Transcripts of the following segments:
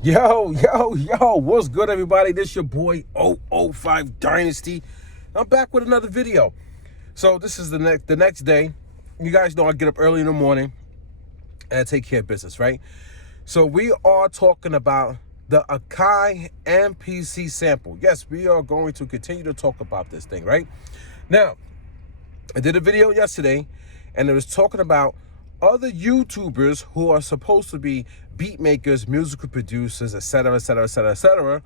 Yo, what's good, everybody? This your boy 005 Dynasty. I'm back with another video. So this is the next day. You guys know I get up early in the morning and I take care of business, right? So we are talking about the Akai MPC sample. Yes, we are going to continue to talk about this thing, right? Now, I did a video yesterday and it was talking about other YouTubers who are supposed to be beat makers, musical producers, etc.,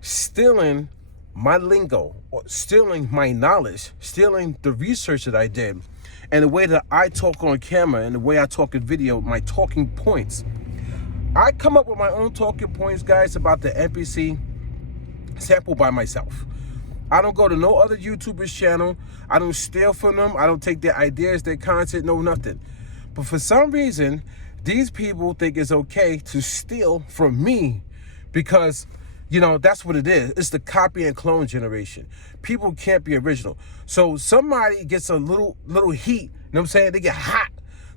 stealing my lingo, or stealing my knowledge, stealing the research that I did, and the way that I talk on camera and the way I talk in video, my talking points. I come up with my own talking points, guys, about the MPC sample by myself. I don't go to no other YouTuber's channel. I don't steal from them. I don't take their ideas, their content, no nothing. But for some reason, these people think it's okay to steal from me because, you know, that's what it is. It's the copy and clone generation. People can't be original. So somebody gets a little heat, you know what I'm saying? They get hot.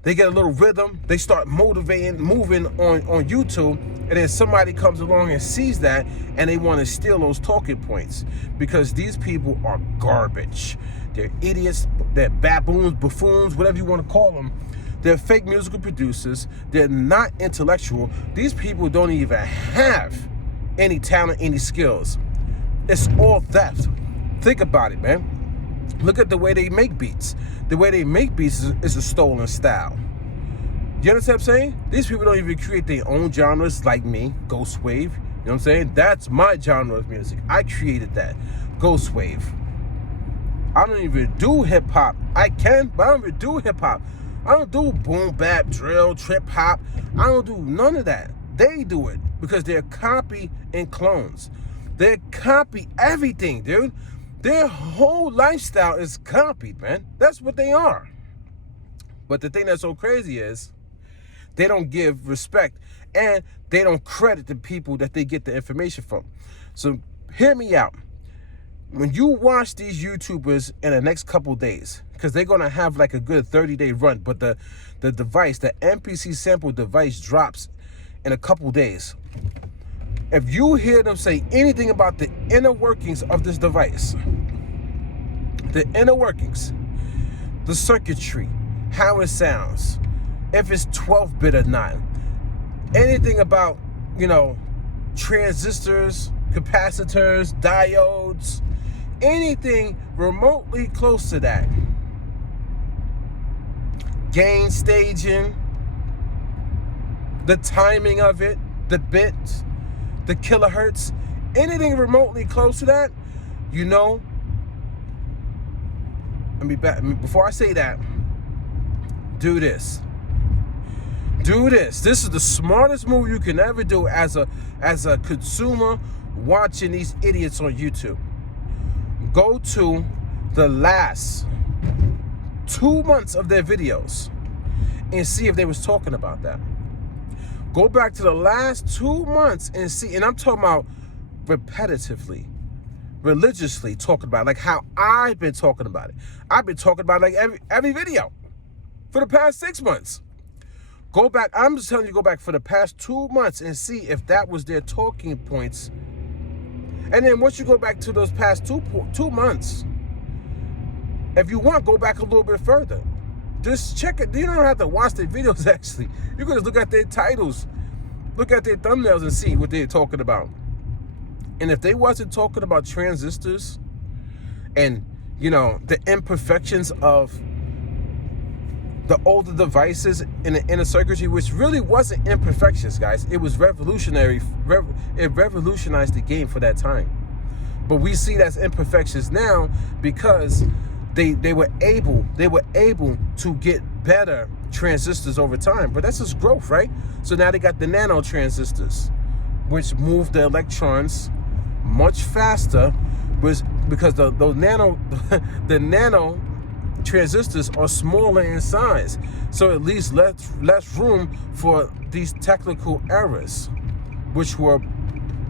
They get a little rhythm. They start moving on YouTube. And then somebody comes along and sees that and they want to steal those talking points because these people are garbage. They're idiots. They're baboons, buffoons, whatever you want to call them. They're fake musical producers. They're not intellectual. These people don't even have any talent, any skills. It's all theft. Think about it, man. Look at the way they make beats. The way they make beats is a stolen style. You understand what I'm saying? These people don't even create their own genres like me, Ghost Wav. You know what I'm saying? That's my genre of music. I created that, Ghost Wav. I don't even do hip hop. I can, but I don't even do hip hop. I don't do boom bap, drill, trip hop. I don't do none of that. They do it because they're copy and clones. They copy everything, dude. Their whole lifestyle is copied, man. That's what they are. But the thing that's so crazy is they don't give respect and they don't credit the people that they get the information from. So hear me out. When you watch these YouTubers in the next couple days, because they're going to have like a good 30-day run, but the device, the MPC sample device drops in a couple days. If you hear them say anything about the inner workings of this device, the inner workings, the circuitry, how it sounds, if it's 12-bit or not, anything about, you know, transistors, capacitors, diodes, anything remotely close to that, gain staging, the timing of it, the bits, the kilohertz, anything remotely close to that, you know, let me back before I say that, do this. Do this. This is the smartest move you can ever do as a consumer watching these idiots on YouTube. Go to the last 2 months of their videos and see if they was talking about that. Go back to the last 2 months and see, and I'm talking about repetitively, religiously talking about it, like how I've been talking about it. I've been talking about it like every video for the past 6 months. Go back, I'm just telling you, go back for the past 2 months and see if that was their talking points. And then once you go back to those past two months, if you want, go back a little bit further. Just check it. You don't have to watch their videos, actually. You can just look at their titles, look at their thumbnails and see what they're talking about. And if they wasn't talking about transistors and, you know, the imperfections of the older devices in the inner circuitry, which really wasn't imperfections, guys. It was revolutionary. It revolutionized the game for that time. But we see that's imperfections now because they were able to get better transistors over time. But that's just growth, right? So now they got the nano transistors, which move the electrons much faster, because the nano transistors are smaller in size, so it leaves less room for these technical errors, which were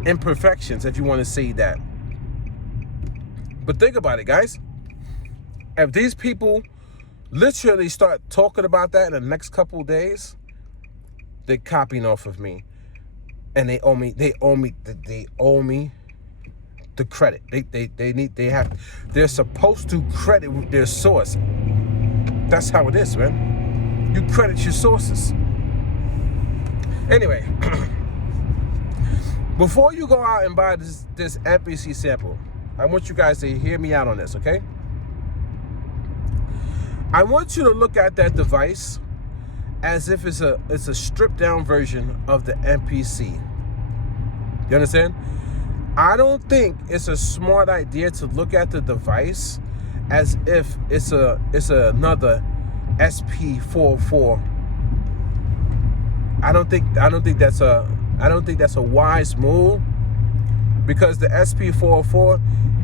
imperfections, if you want to say that. But think about it, guys. If these people literally start talking about that in the next couple of days, they're copying off of me. and they owe me the credit. They're supposed to credit their source. That's how it is, man. You credit your sources. Anyway, before you go out and buy this MPC sample, I want you guys to hear me out on this, okay? I want you to look at that device as if it's a stripped down version of the MPC. You understand? I don't think it's a smart idea to look at the device as if it's another SP404. I don't think that's a wise move, because the SP404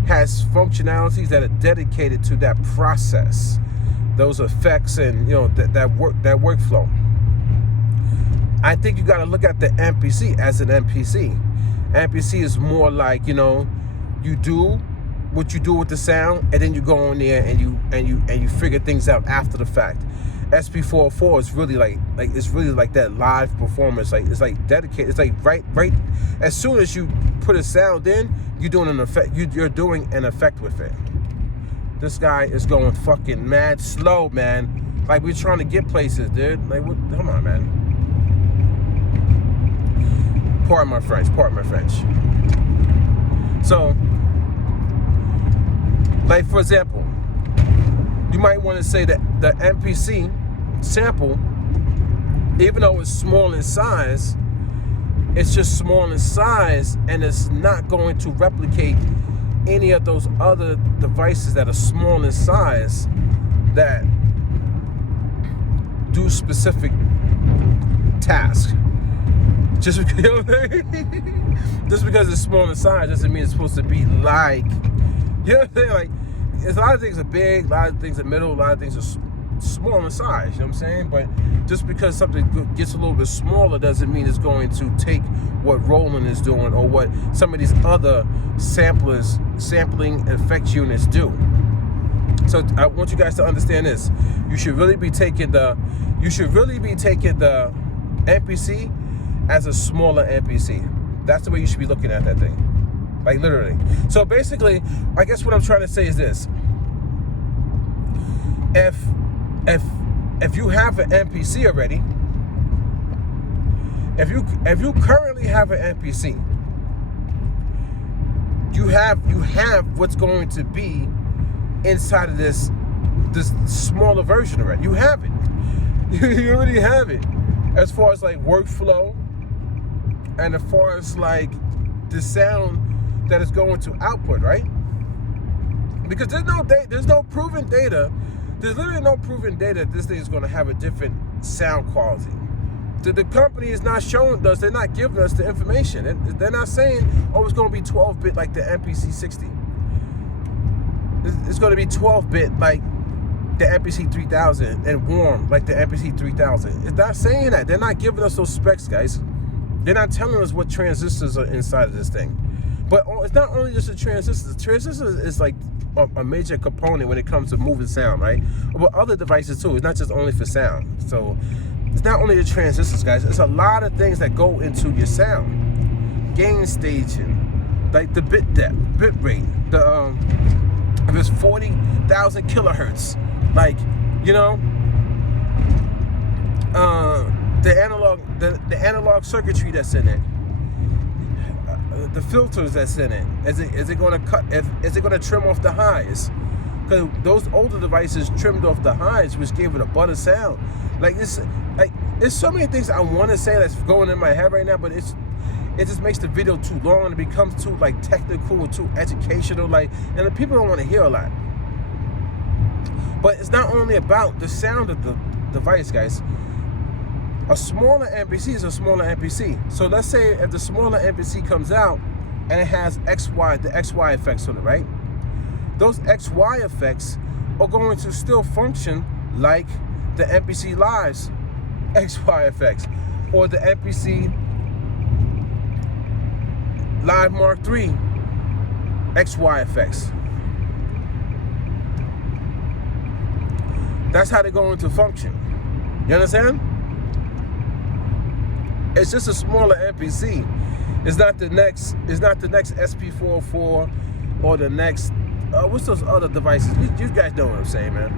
has functionalities that are dedicated to that process, those effects, and that workflow. I think you got to look at the MPC as an MPC. MPC is more like, you do what you do with the sound, and then you go in there and you figure things out after the fact. SP404 is really like that live performance. Like, it's like dedicated. It's like right as soon as you put a sound in, you're doing an effect. You're doing an effect with it. This guy is going fucking mad slow, man. Like, we're trying to get places, dude. Like, what? Come on, man. Pardon my French. So, like, for example, you might want to say that the MPC sample, even though it's small in size, it's just small in size, and it's not going to replicate any of those other devices that are small in size that do specific tasks. Just because it's small in size doesn't mean it's supposed to be like, you know what I'm saying? Like, a lot of things are big, a lot of things are middle, a lot of things are small in size, you know what I'm saying? But just because something gets a little bit smaller doesn't mean it's going to take what Roland is doing or what some of these other sampling effects units do. So I want you guys to understand this. You should really be taking the MPC as a smaller MPC. That's the way you should be looking at that thing. Like, literally. So basically, I guess what I'm trying to say is this. If you have an MPC already, if you currently have an MPC, you have what's going to be inside of this smaller version already. You have it. You already have it. As far as like workflow, and as far as like the sound that is going to output, right? Because there's no proven data. There's literally no proven data that this thing is going to have a different sound quality. The company is not showing us. They're not giving us the information. They're not saying, oh, it's going to be 12-bit like the MPC 60. It's going to be 12-bit like the MPC 3000 and warm like the MPC 3000. It's not saying that. They're not giving us those specs, guys. They're not telling us what transistors are inside of this thing. But it's not only just the transistors. The transistor is like a major component when it comes to moving sound, right? But other devices too. It's not just only for sound. So it's not only the transistors, guys. It's a lot of things that go into your sound. Gain staging, like the bit depth, bit rate. If it's 40,000 kilohertz, like, the analog circuitry that's in it. The filters that's in it. Is it going to cut? Is it going to trim off the highs? Because those older devices trimmed off the highs, which gave it a butter sound. There's so many things I want to say that's going in my head right now, but it just makes the video too long and it becomes too like technical, too educational, and the people don't want to hear a lot. But it's not only about the sound of the device, guys. A smaller MPC is a smaller MPC. So let's say if the smaller MPC comes out and it has the XY effects on it, right? Those XY effects are going to still function like the MPC Live's XY effects or the MPC Live Mark III XY effects. That's how they're going to function. You understand? It's just a smaller MPC. It's not the next SP404 or the next what's those other devices? You guys know what I'm saying, man.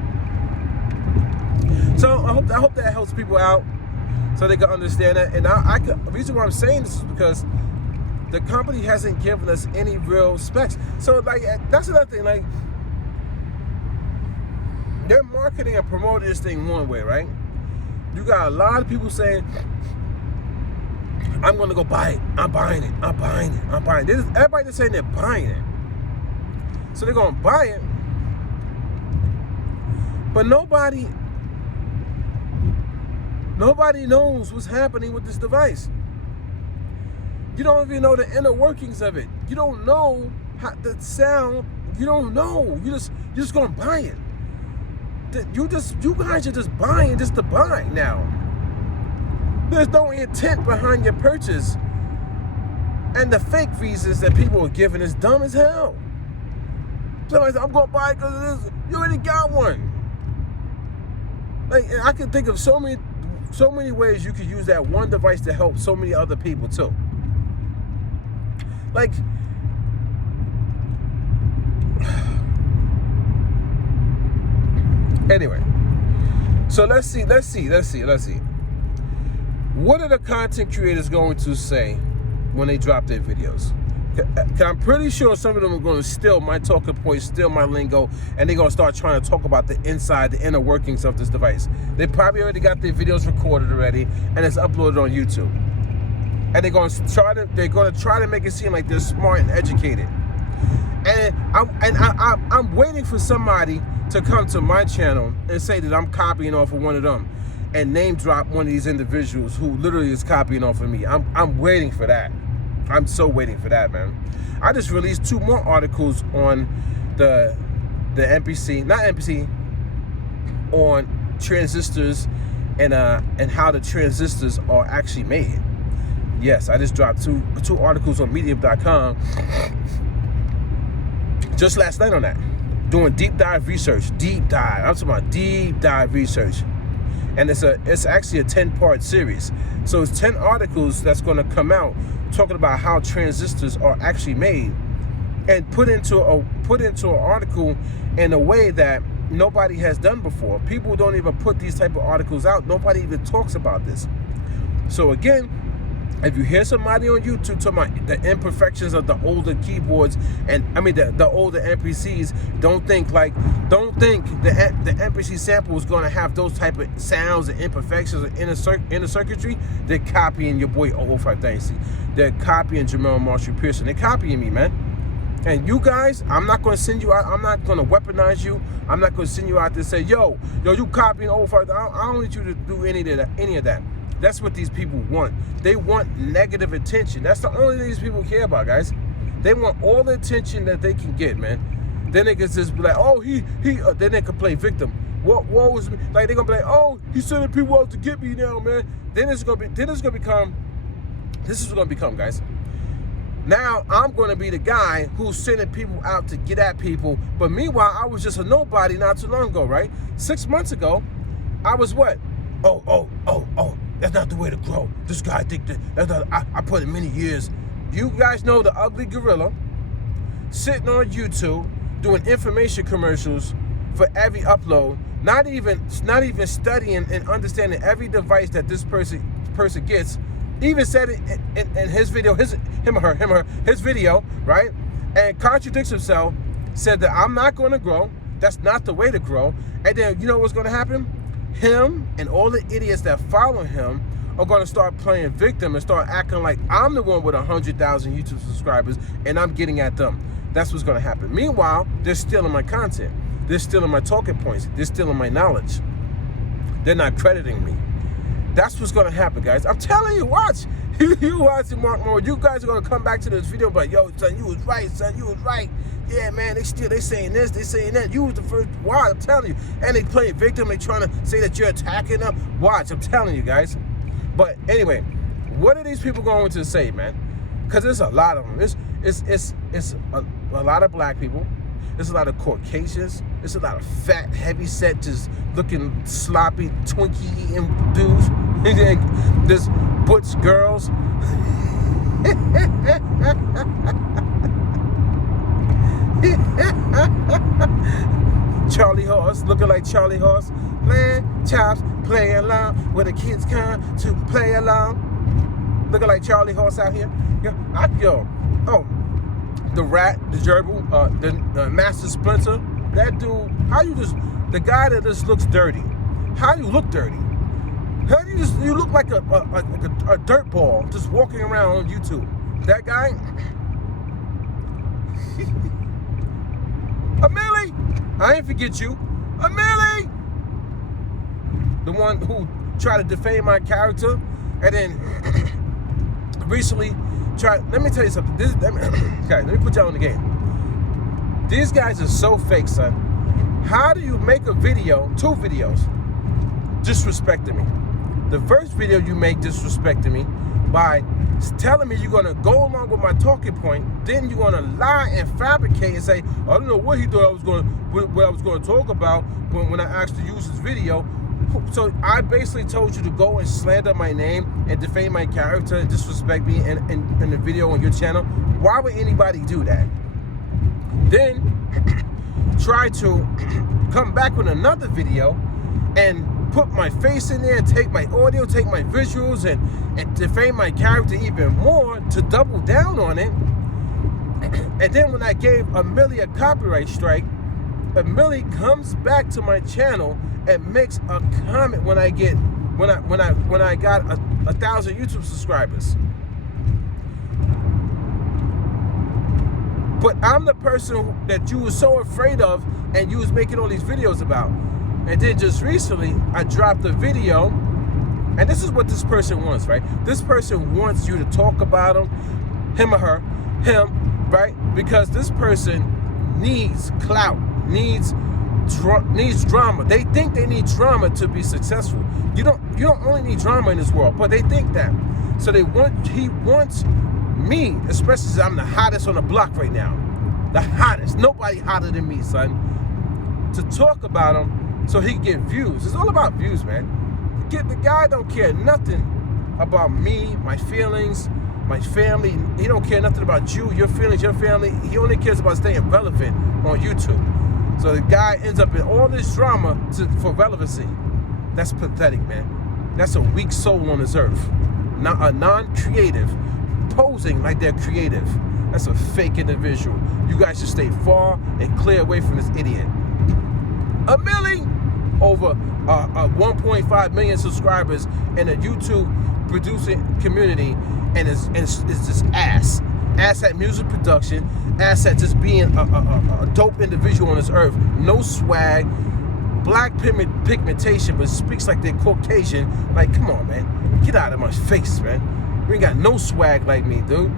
So I hope that helps people out so they can understand that. And the reason why I'm saying this is because the company hasn't given us any real specs. So like that's another thing. Like they're marketing and promoting this thing one way, right? You got a lot of people saying, I'm gonna go buy it. I'm buying it. I'm buying it. I'm buying it. Everybody that's saying they're buying it. So they're gonna buy it. But nobody knows what's happening with this device. You don't even know the inner workings of it. You don't know how the sound. You don't know. You're just gonna buy it. You guys are just buying just to buy now. There's no intent behind your purchase. And the fake reasons that people are giving is dumb as hell. Somebody said, I'm gonna buy it because of this. You already got one. Like I can think of so many ways you could use that one device to help so many other people too. Like anyway, so let's see. What are the content creators going to say when they drop their videos? I'm pretty sure some of them are going to steal my talking points, steal my lingo, and they're going to start trying to talk about the inner workings of this device. They probably already got their videos recorded already, and it's uploaded on YouTube. And they're going to try to make it seem like they're smart and educated. And I'm waiting for somebody to come to my channel and say that I'm copying off of one of them and name drop one of these individuals who literally is copying off of me. I'm waiting for that. I'm so waiting for that, man. I just released 2 more articles on the MPC, on transistors and how the transistors are actually made. Yes, I just dropped two articles on medium.com just last night on that. Doing deep dive research. I'm talking about deep dive research. And it's actually a 10-part series. So it's 10 articles that's going to come out talking about how transistors are actually made, and put into an article in a way that nobody has done before. People don't even put these type of articles out. Nobody even talks about this. So again, if you hear somebody on YouTube talking about the imperfections of the older keyboards, and I mean the older MPCs, don't think the MPC Sample is going to have those type of sounds and imperfections and inner circuitry. They're copying your boy 005 Dynasty. They're copying Jamel Marshall Pearson. They're copying me, man. And you guys, I'm not going to send you out. I'm not going to weaponize you. I'm not going to send you out to say, yo, you copying 005. I don't want you to do any of that. That's what these people want. They want negative attention. That's the only thing these people care about, guys. They want all the attention that they can get, man. Then they can just be like, oh, then they can play victim. What was me? Like they're gonna be like, oh, he's sending people out to get me now, man. This is gonna become, guys. Now I'm gonna be the guy who's sending people out to get at people. But meanwhile, I was just a nobody not too long ago, right? 6 months ago, I was what? Oh. That's not the way to grow. This guy think that I put in many years. You guys know the ugly gorilla sitting on YouTube doing information commercials for every upload, not even studying and understanding every device that this person gets. Even said it in his video, his video, right? And contradicts himself, said that I'm not going to grow. That's not the way to grow. And then you know what's going to happen? Him and all the idiots that follow him are going to start playing victim and start acting like I'm the one with 100,000 YouTube subscribers and I'm getting at them. That's what's going to happen. Meanwhile, they're stealing my content. They're stealing my talking points. They're stealing my knowledge. They're not crediting me. That's what's going to happen, guys. I'm telling you, watch. You watching Mark Moore. You guys are going to come back to this video and be like, yo, son, you was right, son. You was right. Yeah, man, they saying this, they saying that. You was the first. Why? I'm telling you. And they playing victim. They trying to say that you're attacking them. Watch. I'm telling you, guys. But anyway, what are these people going to say, man? Because there's a lot of them. It's a lot of black people. There's a lot of Caucasians. There's a lot of fat, heavy set, just looking sloppy, Twinkie eating dudes. This butch girls. Charlie Horse, looking like Charlie Horse. Playing chops, play along, where the kids come to play along. Looking like Charlie Horse out here. The rat, the gerbil, the Master Splinter. That dude, the guy that just looks dirty. How do you look dirty? How do you look like a dirt ball just walking around on YouTube? That guy? Amelie! I ain't forget you. Amelie! The one who tried to defame my character and then recently tried. Let me tell you something. Let me put y'all in the game. These guys are so fake, son. How do you make a video, 2 videos, disrespecting me? The first video you make disrespecting me by telling me you're gonna go along with my talking point, then you're gonna lie and fabricate and say, I don't know what he thought what I was gonna talk about when I actually used this video. So I basically told you to go and slander my name and defame my character and disrespect me in the video on your channel. Why would anybody do that? Then try to come back with another video and put my face in there and take my audio, take my visuals and defame my character even more to double down on it. And then when I gave Amelie a copyright strike, Amelie comes back to my channel and makes a comment when I got 1,000 YouTube subscribers. But I'm the person that you were so afraid of and you was making all these videos about. And then just recently, I dropped a video, and this is what this person wants, right? This person wants you to talk about him or her, him, right? Because this person needs clout, needs drama. They think they need drama to be successful. You don't only need drama in this world, but they think that. So he wants me, especially since I'm the hottest on the block right now. The hottest. Nobody hotter than me, son. To talk about him so he can get views. It's all about views, man. The guy don't care nothing about me, my feelings, my family. He don't care nothing about you, your feelings, your family. He only cares about staying relevant on YouTube. So the guy ends up in all this drama for relevancy. That's pathetic, man. That's a weak soul on this earth. Not a non-creative, posing like they're creative. That's a fake individual. You guys should stay far and clear away from this idiot. Amelie, over 1.5 million subscribers in a YouTube producing community, and is just ass at music production, ass at just being a dope individual on this earth. No swag, black pigmentation, but speaks like they're Caucasian. Like, come on, man, get out of my face, man. You ain't got no swag like me, dude.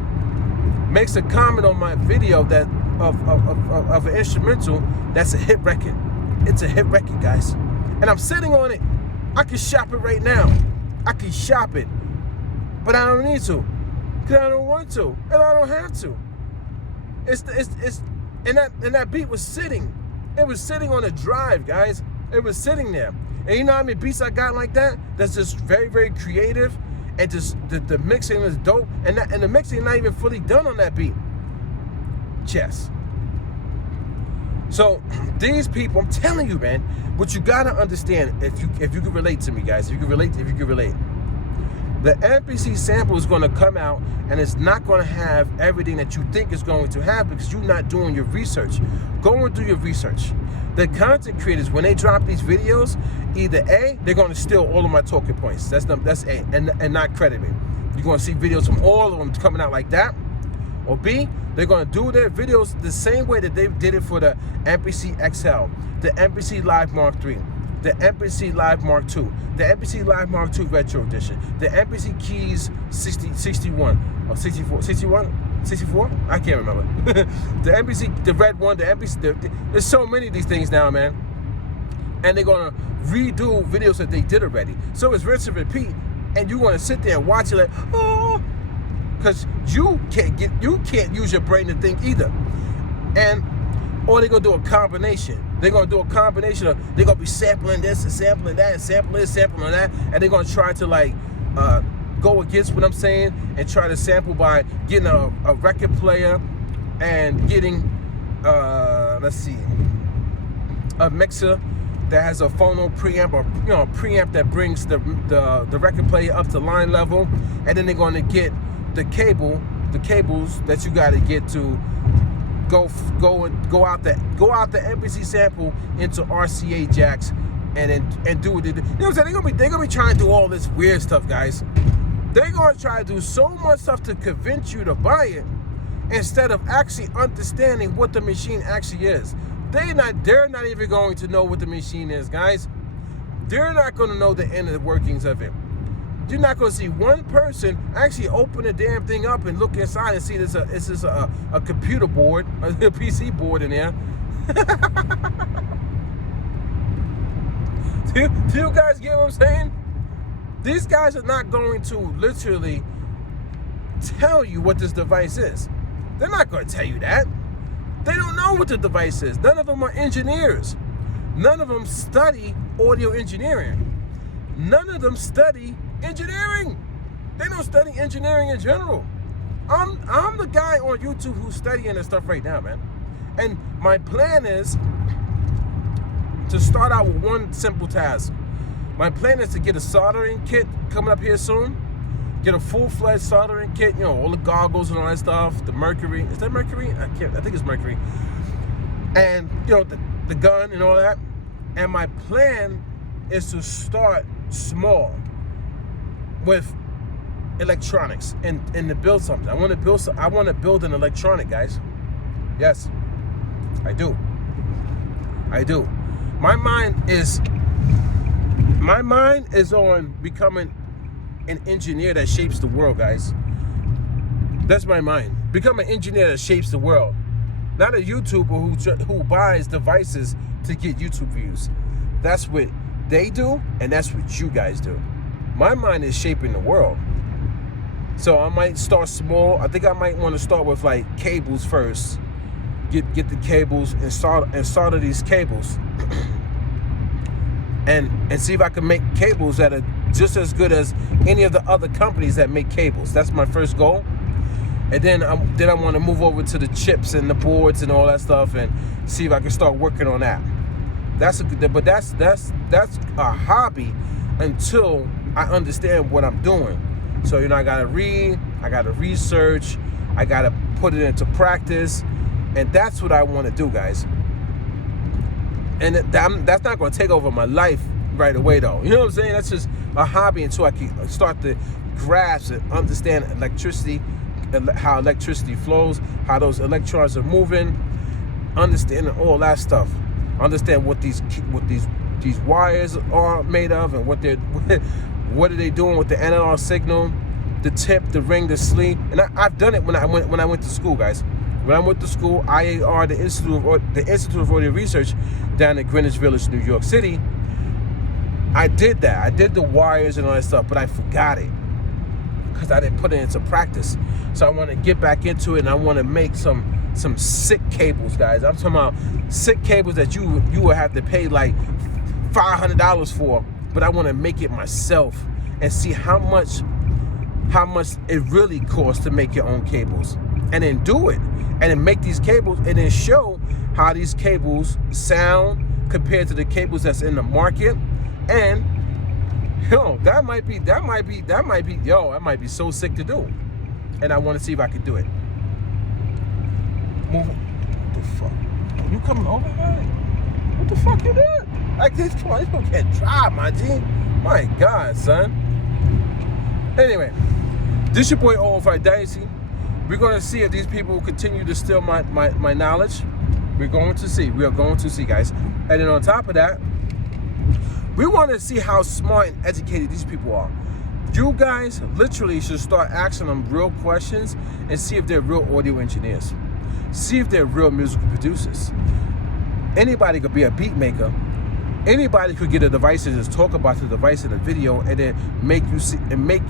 Makes a comment on my video that of an instrumental that's a hit record. It's a hit record, guys. And I'm sitting on it. I can shop it right now. I can shop it. But I don't need to. Because I don't want to. And I don't have to. And that beat was sitting. It was sitting on a drive, guys. It was sitting there. And you know how many beats I got like that? That's just very, very creative. And just the mixing is dope. And the mixing not even fully done on that beat. Chess. So these people, I'm telling you, man, what you gotta understand, if you can relate to me, guys, if you can relate, the MPC sample is gonna come out and it's not gonna have everything that you think it's going to have because you're not doing your research. Go and do your research. The content creators, when they drop these videos, either A, they're gonna steal all of my talking points. That's A, and not credit me. You're gonna see videos from all of them coming out like that. Or B, they're gonna do their videos the same way that they did it for the MPC XL, the MPC Live Mark III, the MPC Live Mark II, the MPC Live Mark II Retro Edition, the MPC Keys 61 or 64, 64? I can't remember. The MPC, the red one, the MPC, there's so many of these things now, man. And they're gonna redo videos that they did already. So it's rinse and repeat, and you wanna sit there and watch it like, oh, because you can't use your brain to think either. Or they're gonna do a combination. They're gonna do a combination of, they're gonna be sampling this and sampling that and sampling this, sampling that, and they're gonna try to like go against what I'm saying and try to sample by getting a record player and getting let's see, a mixer that has a phono preamp, or a preamp that brings the record player up to line level, and then they're going to get the cables that you got to get to go out the MPC Sample into RCA jacks, and do what they do. You know what I'm saying? They're gonna be trying to do all this weird stuff, guys. They're gonna try to do so much stuff to convince you to buy it, instead of actually understanding what the machine actually is. They're not even going to know what the machine is, guys. They're not going to know the inner workings of it. You're not going to see one person actually open the damn thing up and look inside and see this is a computer board, a PC board in there. Do you guys get what I'm saying? These guys are not going to literally tell you what this device is. They're not going to tell you that. They don't know what the device is. None of them are engineers. None of them study audio engineering. None of them study engineering. They don't study engineering in general. I'm the guy on YouTube who's studying this stuff right now, man. And my plan is to start out with one simple task. My plan is to get a soldering kit coming up here soon. Get a full-fledged soldering kit, all the goggles and all that stuff, the mercury. Is that mercury? I think it's mercury. And, the gun and all that. And my plan is to start small with electronics and to build something. I want to build an electronic, guys. Yes, I do. My mind is on becoming an engineer that shapes the world, guys. That's my mind. Become an engineer that shapes the world. Not a YouTuber who buys devices to get YouTube views. That's what they do, and that's what you guys do. My mind is shaping the world. So I might start small. I think I might want to start with like cables first. Get the cables and solder these cables. and see if I can make cables that are just as good as any of the other companies that make cables. That's my first goal. And then I want to move over to the chips and the boards and all that stuff, and see if I can start working on that. That's a hobby until I understand what I'm doing. So I gotta read, I gotta research, I gotta put it into practice, and that's what I want to do, guys. And that's not going to take over my life right away, though. You know what I'm saying? That's just a hobby until I can start to grasp and understand electricity, how electricity flows, how those electrons are moving, understanding all that stuff. Understand what these wires are made of, and what are they doing with the analog signal, the tip, the ring, the sleeve. And I've done it when I went to school, guys. When I went to school, IAR, the Institute of Audio Research, down at Greenwich Village, New York City, I did that. I did the wires and all that stuff, but I forgot it because I didn't put it into practice. So I want to get back into it, and I want to make some sick cables, guys. I'm talking about sick cables that you would have to pay like $500 for, but I want to make it myself and see how much it really costs to make your own cables, and then do it, and then make these cables, and then show how these cables sound compared to the cables that's in the market. And that might be so sick to do, and I want to see if I can do it. Move. What the fuck? Are you coming over, man? What the fuck you doing? Like this, come on, this one can't drive, my G. My God, son. Anyway, this your boy 005 Dynasty. We're going to see if these people continue to steal my knowledge. We are going to see, guys. And then on top of that, we want to see how smart and educated these people are. You guys literally should start asking them real questions and see if they're real audio engineers. See if they're real musical producers. Anybody could be a beat maker. Anybody could get a device and just talk about the device in a video, and then make you see and make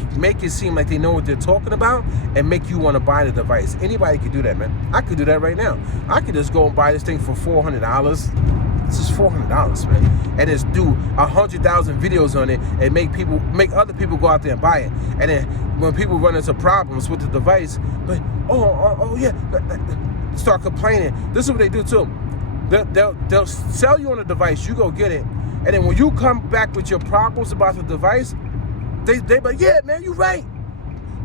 it seem like they know what they're talking about, and make you want to buy the device. Anybody could do that, man. I could do that right now. I could just go and buy this thing for $400. This is $400, man. And it's do 100,000 videos on it and make other people go out there and buy it. And then when people run into problems with the device, but oh yeah, start complaining. This is what they do too. They'll sell you on a device, you go get it, and then when you come back with your problems about the device, they be like, yeah, man, you're right.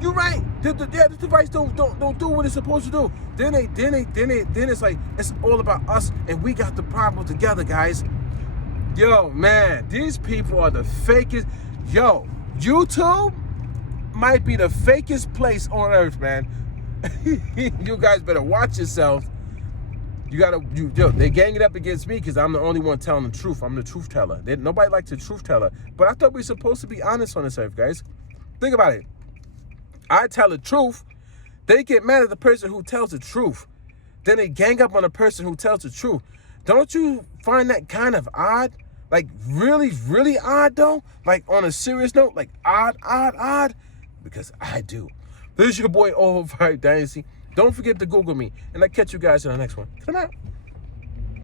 You're right. This device don't do what it's supposed to do. Then it's like it's all about us and we got the problem together, guys. Yo, man, these people are the fakest. Yo, YouTube might be the fakest place on earth, man. You guys better watch yourselves. They gang it up against me because I'm the only one telling the truth. I'm the truth teller. Nobody likes the truth teller. But I thought we were supposed to be honest on this earth, guys. Think about it. I tell the truth. They get mad at the person who tells the truth. Then they gang up on the person who tells the truth. Don't you find that kind of odd? Like really, really odd though? Like on a serious note, like odd? Because I do. This is your boy 005 Dynasty. Don't forget to Google me. And I'll catch you guys in the next one. Come out.